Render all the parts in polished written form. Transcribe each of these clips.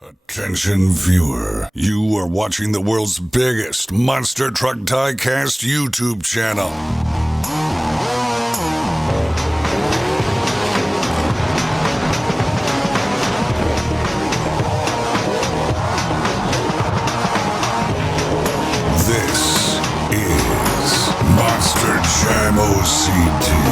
Attention viewer, you are watching the world's biggest monster truck diecast YouTube channel. This is Monster Jam OCD.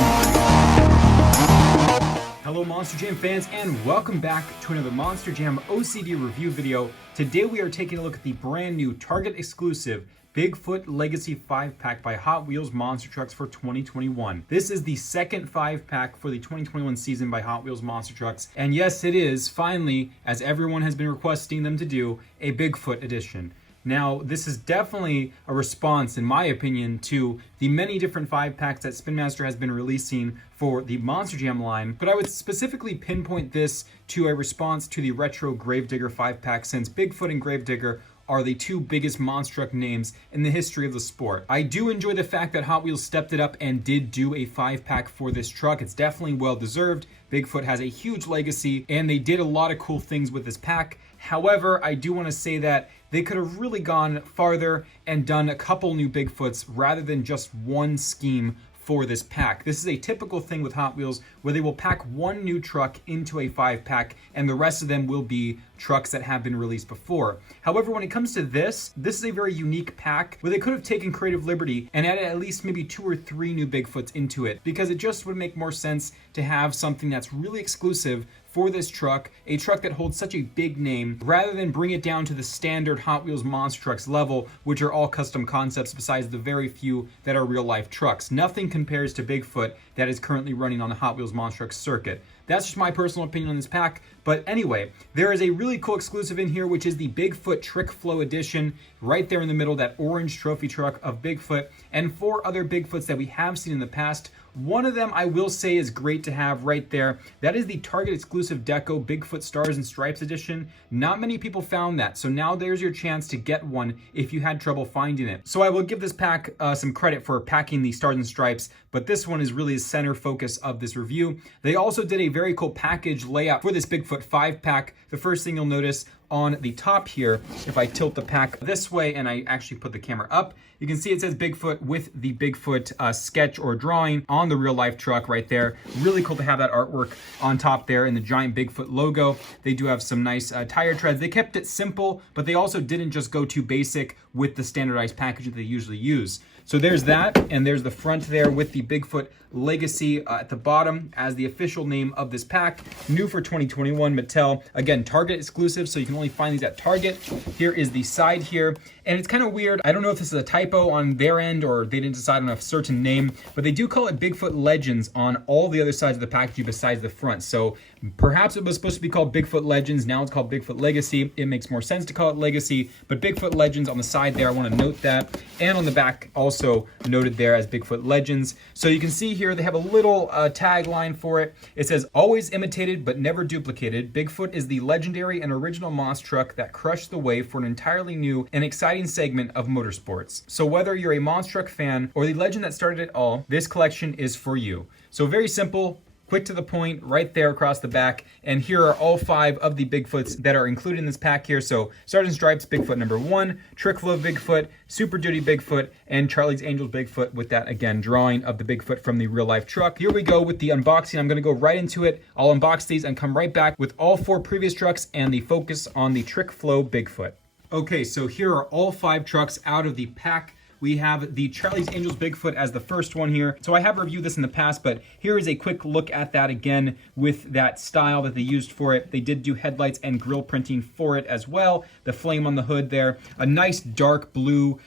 Hello Monster Jam fans, and welcome back to another Monster Jam OCD review video. Today we are taking a look at the brand new Target exclusive Bigfoot Legacy 5-pack by Hot Wheels Monster Trucks for 2021. This is the second 5-pack for the 2021 season by Hot Wheels Monster Trucks. And yes, it is finally, as everyone has been requesting them to do, a Bigfoot edition. Now, this is definitely a response, in my opinion, to the many different 5-packs that Spin Master has been releasing for the Monster Jam line, but I would specifically pinpoint this to a response to the Retro Gravedigger 5-pack, since Bigfoot and Gravedigger are the two biggest monster truck names in the history of the sport. I do enjoy the fact that Hot Wheels stepped it up and did do a 5-pack for this truck. It's definitely well deserved. Bigfoot has a huge legacy, and they did a lot of cool things with this pack. However, I do want to say that they could have really gone farther and done a couple new Bigfoots rather than just one scheme for this pack. This is a typical thing with Hot Wheels where they will pack one new truck into a 5-pack and the rest of them will be trucks that have been released before. However, when it comes to this is a very unique pack where they could have taken creative liberty and added at least maybe 2 or 3 new Bigfoots into it, because it just would make more sense to have something that's really exclusive for this truck, a truck that holds such a big name, rather than bring it down to the standard Hot Wheels Monster Trucks level, which are all custom concepts besides the very few that are real life trucks. Nothing compares to Bigfoot that is currently running on the Hot Wheels Monster Trucks circuit. That's just my personal opinion on this pack. But anyway, there is a really cool exclusive in here, which is the Bigfoot Trick Flow Edition, right there in the middle, that orange trophy truck of Bigfoot, and 4 other Bigfoots that we have seen in the past. One of them I will say is great to have right there. That is the Target exclusive Deco Bigfoot Stars and Stripes edition. Not many people found that, so now there's your chance to get one if you had trouble finding it. So I will give this pack some credit for packing the Stars and Stripes, but this one is really the center focus of this review. They also did a very cool package layout for this Bigfoot 5-pack. The first thing you'll notice on the top here, if I tilt the pack this way and I actually put the camera up, you can see it says Bigfoot with the Bigfoot sketch or drawing on the real life truck right there. Really cool to have that artwork on top there in the giant Bigfoot logo. They do have some nice tire treads. They kept it simple, but they also didn't just go too basic with the standardized package that they usually use. So there's that, and there's the front there with the Bigfoot Legacy at the bottom as the official name of this pack. New for 2021, Mattel. Again, Target exclusive, so you can only find these at Target. Here is the side here, and it's kind of weird. I don't know if this is a typo on their end or they didn't decide on a certain name, but they do call it Bigfoot Legends on all the other sides of the package besides the front. So perhaps it was supposed to be called Bigfoot Legends. Now it's called Bigfoot Legacy. It makes more sense to call it Legacy, but Bigfoot Legends on the side there, I want to note that. And on the back, also noted there as Bigfoot Legends. So you can see here they have a little tagline for it. It says, "Always imitated but never duplicated, Bigfoot is the legendary and original monster truck that crushed the way for an entirely new and exciting segment of motorsports. So whether you're a monster truck fan or the legend that started it all, this collection is for you." So very simple, quick to the point, right there across the back. And here are all 5 of the Bigfoots that are included in this pack here. So Stars and Stripes Bigfoot number 1, Trick Flow Bigfoot, Super Duty Bigfoot, and Charlie's Angels Bigfoot with that, again, drawing of the Bigfoot from the real life truck. Here we go with the unboxing. I'm gonna go right into it. I'll unbox these and come right back with all 4 previous trucks and the focus on the Trick Flow Bigfoot. Okay, so here are all 5 trucks out of the pack. We have the Charlie's Angels Bigfoot as the first one here. So I have reviewed this in the past, but here is a quick look at that again with that style that they used for it. They did do headlights and grille printing for it as well. The flame on the hood there. A nice dark blue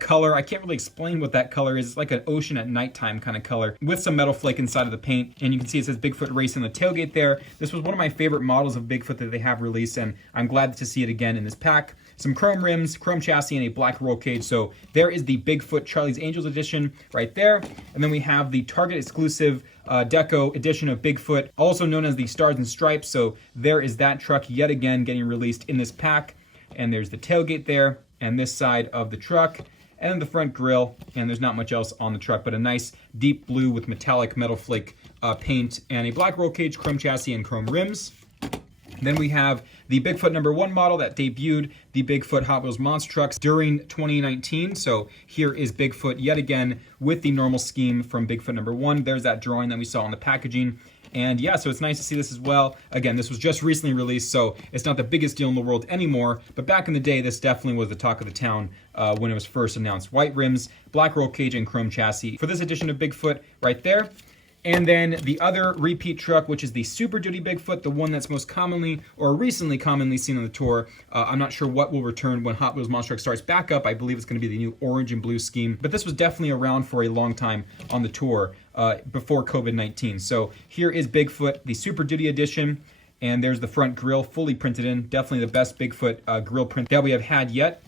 color. I can't really explain what that color is. It's like an ocean at nighttime kind of color with some metal flake inside of the paint. And you can see it says Bigfoot Race on the tailgate there. This was one of my favorite models of Bigfoot that they have released, and I'm glad to see it again in this pack. Some chrome rims, chrome chassis, and a black roll cage. So there is the Bigfoot Charlie's Angels edition right there. And then we have the Target exclusive Deco edition of Bigfoot, also known as the Stars and Stripes. So there is that truck yet again getting released in this pack. And there's the tailgate there and this side of the truck. And then the front grille, and there's not much else on the truck, but a nice deep blue with metallic metal flake paint and a black roll cage, chrome chassis, and chrome rims. Then we have the Bigfoot #1 model that debuted the Bigfoot Hot Wheels Monster Trucks during 2019. So here is Bigfoot yet again with the normal scheme from Bigfoot #1. There's that drawing that we saw on the packaging. And yeah, so it's nice to see this as well. Again, this was just recently released, so it's not the biggest deal in the world anymore. But back in the day, this definitely was the talk of the town when it was first announced. White rims, black roll cage, and chrome chassis for this edition of Bigfoot right there. And then the other repeat truck, which is the Super Duty Bigfoot, the one that's most commonly or recently commonly seen on the tour. I'm not sure what will return when Hot Wheels Monster Truck starts back up. I believe it's going to be the new orange and blue scheme. But this was definitely around for a long time on the tour before COVID-19. So here is Bigfoot, the Super Duty edition. And there's the front grille fully printed in. Definitely the best Bigfoot grille print that we have had yet.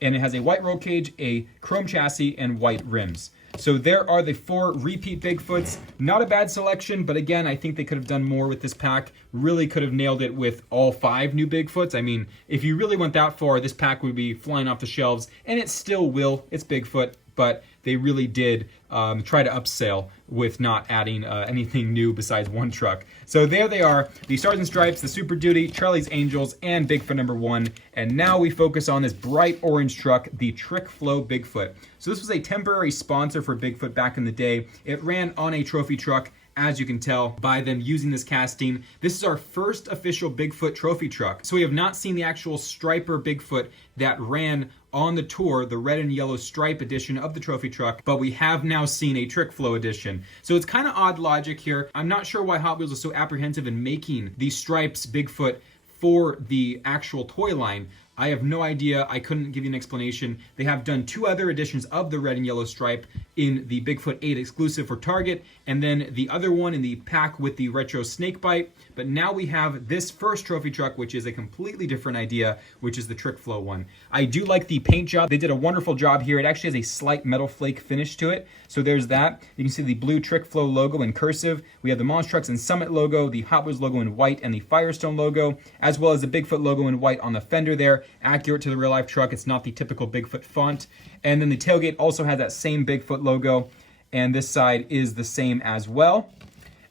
And it has a white roll cage, a chrome chassis, and white rims. So there are the 4 repeat Bigfoots. Not a bad selection, but again, I think they could have done more with this pack. Really could have nailed it with all 5 new Bigfoots. I mean, if you really went that far, this pack would be flying off the shelves, and it still will. It's Bigfoot, but they really did try to upsell with not adding anything new besides one truck. So there they are, the Stars and Stripes, the Super Duty, Charlie's Angels, and Bigfoot #1. And now we focus on this bright orange truck, the Trick Flow Bigfoot. So this was a temporary sponsor for Bigfoot back in the day. It ran on a trophy truck, as you can tell by them using this casting. This is our first official Bigfoot trophy truck. So we have not seen the actual striper Bigfoot that ran on the tour, the red and yellow stripe edition of the trophy truck, but we have now seen a Trick Flow edition. So it's kind of odd logic here. I'm not sure why Hot Wheels is so apprehensive in making these stripes Bigfoot for the actual toy line. I have no idea. I couldn't give you an explanation. They have done 2 other editions of the red and yellow stripe in the Bigfoot 8 exclusive for Target, and then the other one in the pack with the retro snakebite. But now we have this first trophy truck, which is a completely different idea, which is the Trick Flow one. I do like the paint job. They did a wonderful job here. It actually has a slight metal flake finish to it. So there's that. You can see the blue Trick Flow logo in cursive. We have the Monster Trucks and Summit logo, the Hot Wheels logo in white, and the Firestone logo, as well as the Bigfoot logo in white on the fender there. Accurate to the real life truck. It's not the typical Bigfoot font. And then the tailgate also has that same Bigfoot logo, and this side is the same as well.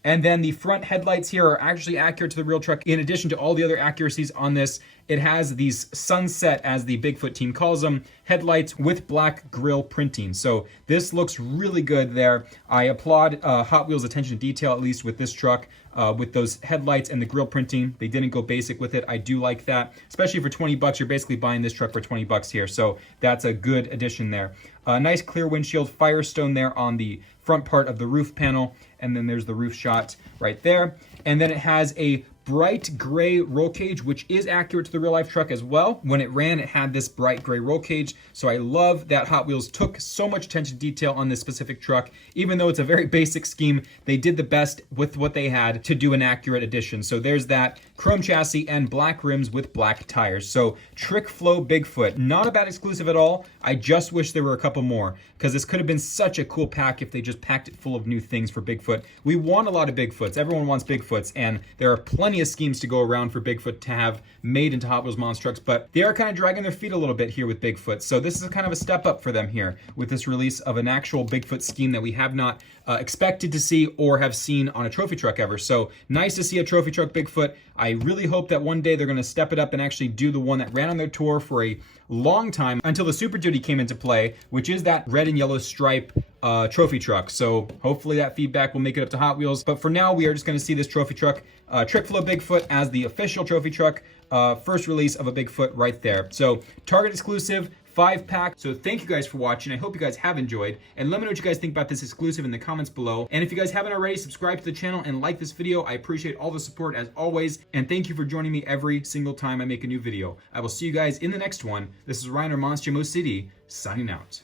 And then the front headlights here are actually accurate to the real truck. In addition to all the other accuracies on this, it has these sunset, as the Bigfoot team calls them, headlights with black grille printing. So this looks really good there. I applaud Hot Wheels' attention to detail, at least with this truck, with those headlights and the grille printing. They didn't go basic with it. I do like that. Especially for 20 bucks, you're basically buying this truck for 20 bucks here. So that's a good addition there. Nice clear windshield, Firestone there on the front part of the roof panel. And then there's the roof shot right there. And then it has a bright gray roll cage, which is accurate to the real life truck as well. When it ran, it had this bright gray roll cage. So I love that Hot Wheels took so much attention to detail on this specific truck. Even though it's a very basic scheme, they did the best with what they had to do an accurate addition. So there's that chrome chassis and black rims with black tires. So Trick Flow Bigfoot, not a bad exclusive at all. I just wish there were a couple more, because this could have been such a cool pack if they just packed it full of new things for Bigfoot. We want a lot of Bigfoots. Everyone wants Bigfoots, and there are plenty of schemes to go around for Bigfoot to have made into Hot Wheels Monster Trucks, but they are kind of dragging their feet a little bit here with Bigfoot. So this is kind of a step up for them here with this release of an actual Bigfoot scheme that we have not expected to see or have seen on a trophy truck ever. So nice to see a trophy truck Bigfoot. I really hope that one day they're going to step it up and actually do the one that ran on their tour for a long time until the Super Duty came into play, which is that red and yellow stripe trophy truck. So hopefully that feedback will make it up to Hot Wheels. But for now, we are just going to see this trophy truck, Trick Flow Bigfoot, as the official trophy truck, first release of a Bigfoot right there. So Target exclusive, 5-pack. So thank you guys for watching. I hope you guys have enjoyed, and let me know what you guys think about this exclusive in the comments below. And if you guys haven't already, subscribe to the channel and like this video. I appreciate all the support as always, and thank you for joining me every single time I make a new video. I will see you guys in the next one. This is Ryan or Monster Jam OCD signing out.